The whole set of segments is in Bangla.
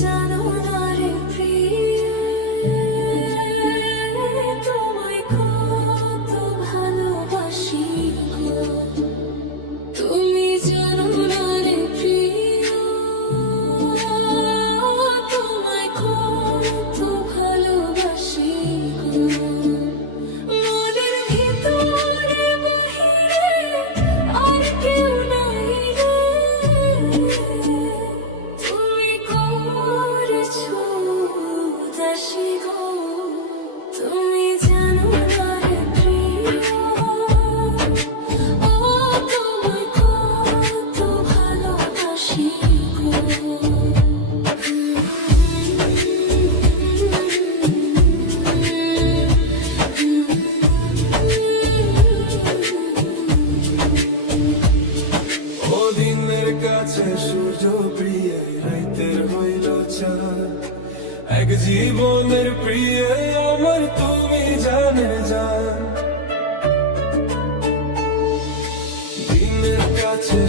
sun অন্যের কাছে সূর্য প্রিয় রাইতের হইল চাঁদ এক জীবনের প্রিয় আমার তুমি জানে জান দিনের কাছে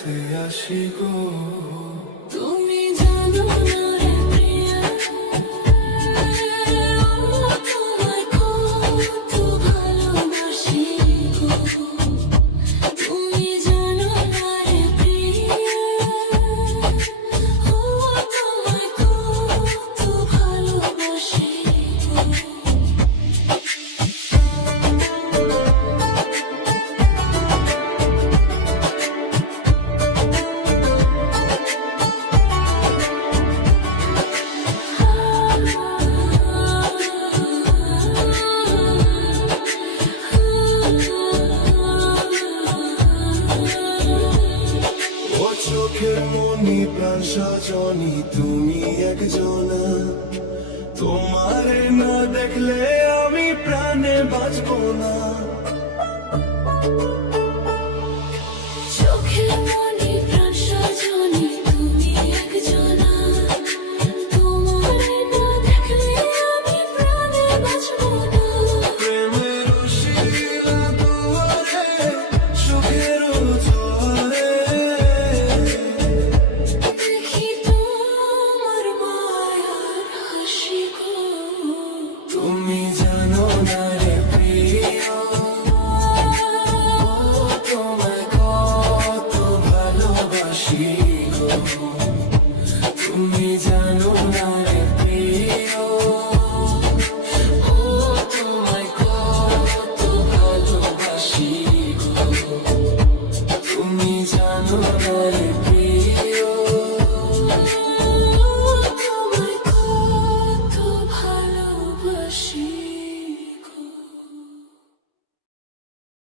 কাছে আসি গো চোখের মনি প্রাণ সজনী তুমি একজন। তোমার না দেখলে আমি প্রাণে বাঁচব না। চোখের Bonjour.